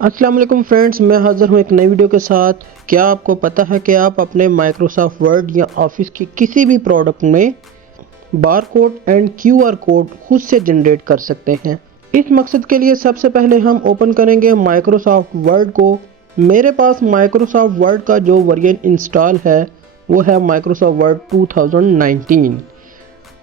अस्सलाम वालेकुम फ्रेंड्स, मैं हाज़िर हूँ एक नई वीडियो के साथ। क्या आपको पता है कि आप अपने माइक्रोसॉफ्ट वर्ड या ऑफिस की किसी भी प्रोडक्ट में बारकोड एंड क्यूआर कोड खुद से जनरेट कर सकते हैं। इस मकसद के लिए सबसे पहले हम ओपन करेंगे माइक्रोसॉफ्ट वर्ड को। मेरे पास माइक्रोसॉफ्ट वर्ड का जो वर्जन इंस्टॉल है वो है माइक्रोसॉफ्ट वर्ड 2019।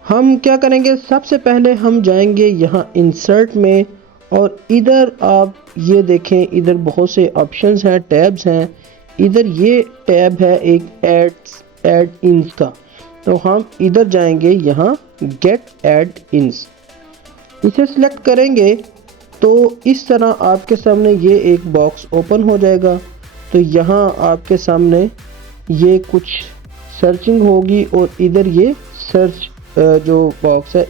हम क्या करेंगे, सबसे पहले हम जाएंगे यहाँ इंसर्ट में और इधर आप ये देखें, इधर बहुत से ऑप्शंस हैं, टैब्स हैं। इधर ये टैब है एक ऐड इन्स का, तो हम इधर जाएंगे यहाँ गेट ऐड इन्स, इसे सिलेक्ट करेंगे तो इस तरह आपके सामने ये एक बॉक्स ओपन हो जाएगा। तो यहाँ आपके सामने ये कुछ सर्चिंग होगी और इधर ये सर्च जो बॉक्स है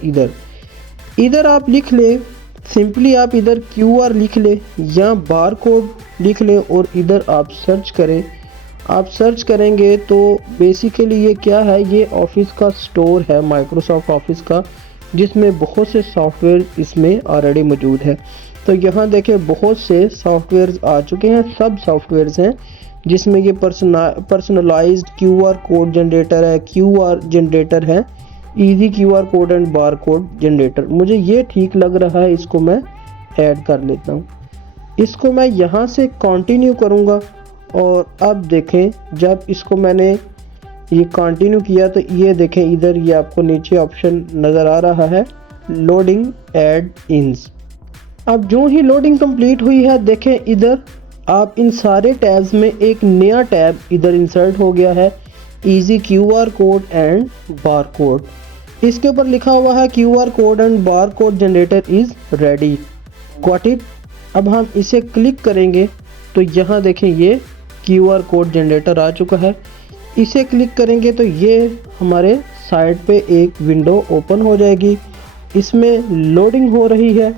इधर आप लिख ले, सिंपली आप इधर QR लिख ले या बारकोड लिख ले और इधर आप सर्च करें। आप सर्च करेंगे तो बेसिकली ये क्या है, ये ऑफिस का स्टोर है माइक्रोसॉफ्ट ऑफिस का, जिसमें बहुत से सॉफ्टवेयर इसमें ऑलरेडी मौजूद है। तो यहाँ देखें बहुत से सॉफ्टवेयर आ चुके हैं, सब सॉफ्टवेयर्स हैं जिसमें ये पर्सनलाइज्ड QR कोड जनरेटर है, QR जनरेटर है, easy QR code and bar code generator. मुझे ये ठीक लग रहा है, इसको मैं ऐड कर लेता हूँ। इसको मैं यहाँ से कंटिन्यू करूँगा और अब देखें जब इसको मैंने ये कंटिन्यू किया तो ये देखें इधर ये आपको नीचे ऑप्शन नज़र आ रहा है लोडिंग ऐड इन्स। अब जो ही लोडिंग कंप्लीट हुई है, देखें इधर आप इन सारे टैब्स में एक नया टैब इधर इंसर्ट हो गया है, easy QR code and bar code. इसके ऊपर लिखा हुआ है QR code and bar code generator is ready, got it. अब हम इसे क्लिक करेंगे तो यहाँ देखें ये QR कोड जनरेटर आ चुका है। इसे क्लिक करेंगे तो ये हमारे साइड पे एक विंडो ओपन हो जाएगी, इसमें लोडिंग हो रही है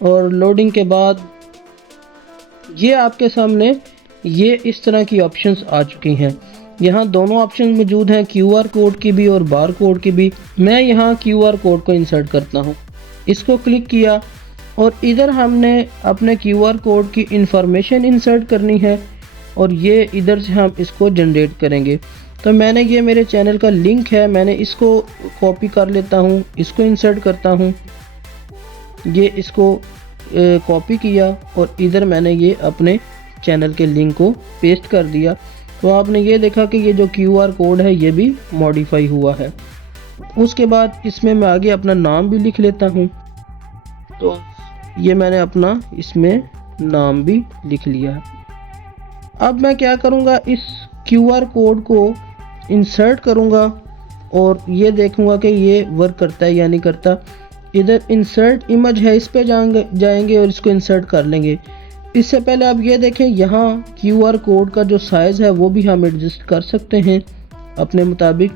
और लोडिंग के बाद ये आपके सामने ये इस तरह की ऑप्शंस आ चुकी हैं। यहाँ दोनों ऑप्शन मौजूद हैं, QR कोड की भी और बार कोड की भी। मैं यहाँ QR कोड को इंसर्ट करता हूँ, इसको क्लिक किया और इधर हमने अपने QR कोड की इंफॉर्मेशन इंसर्ट करनी है और ये इधर से हम इसको जनरेट करेंगे। तो मैंने ये मेरे चैनल का लिंक है, मैंने इसको कॉपी कर लेता हूँ, इसको इंसर्ट करता हूँ, ये इसको कॉपी किया और इधर मैंने ये अपने चैनल के लिंक को पेस्ट कर दिया। तो आपने ये देखा कि ये जो QR कोड है ये भी मॉडिफाई हुआ है। उसके बाद इसमें मैं आगे अपना नाम भी लिख लेता हूँ, तो ये मैंने अपना इसमें नाम भी लिख लिया है। अब मैं क्या करूँगा, इस QR कोड को इंसर्ट करूँगा और ये देखूँगा कि ये वर्क करता है या नहीं करता। इधर इंसर्ट इमेज है, इस पे जाएंगे और इसको इंसर्ट कर लेंगे। इससे पहले आप ये देखें यहाँ QR कोड का जो साइज़ है वो भी हम एडजस्ट कर सकते हैं अपने मुताबिक।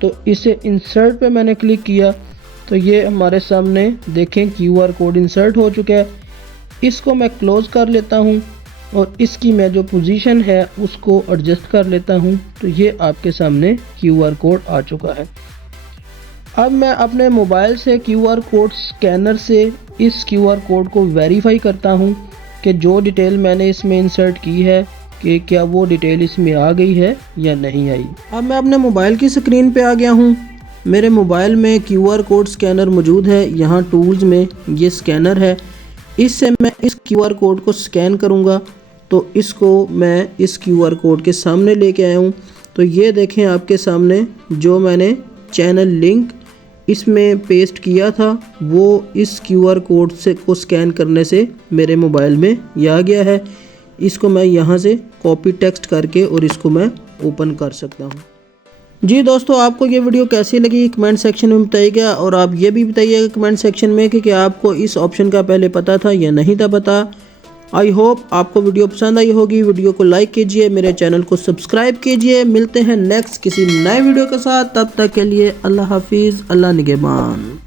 तो इसे इंसर्ट पे मैंने क्लिक किया तो ये हमारे सामने देखें QR कोड इंसर्ट हो चुका है। इसको मैं क्लोज़ कर लेता हूँ और इसकी मैं जो पोजीशन है उसको एडजस्ट कर लेता हूँ। तो ये आपके सामने QR कोड आ चुका है। अब मैं अपने मोबाइल से QR कोड स्कैनर से इस QR कोड को वेरीफाई करता हूँ कि जो डिटेल मैंने इसमें इंसर्ट की है कि क्या वो डिटेल इसमें आ गई है या नहीं आई। अब मैं अपने मोबाइल की स्क्रीन पे आ गया हूँ। मेरे मोबाइल में QR कोड स्कैनर मौजूद है, यहाँ टूल्स में ये स्कैनर है। इससे मैं इस QR कोड को स्कैन करूँगा तो इसको मैं इस QR कोड के सामने लेके आया हूँ। तो ये देखें आपके सामने जो मैंने चैनल लिंक इसमें पेस्ट किया था वो इस QR कोड से को स्कैन करने से मेरे मोबाइल में ये आ गया है। इसको मैं यहाँ से कॉपी टेक्स्ट करके और इसको मैं ओपन कर सकता हूँ। जी दोस्तों, आपको ये वीडियो कैसी लगी कमेंट सेक्शन में बताइएगा और आप ये भी बताइएगा कमेंट सेक्शन में कि आपको इस ऑप्शन का पहले पता था या नहीं था पता। आई होप आपको वीडियो पसंद आई होगी। वीडियो को लाइक कीजिए, मेरे चैनल को सब्सक्राइब कीजिए। मिलते हैं नेक्स्ट किसी नए वीडियो के साथ, तब तक के लिए अल्लाह हाफिज़, अल्लाह निगहबान।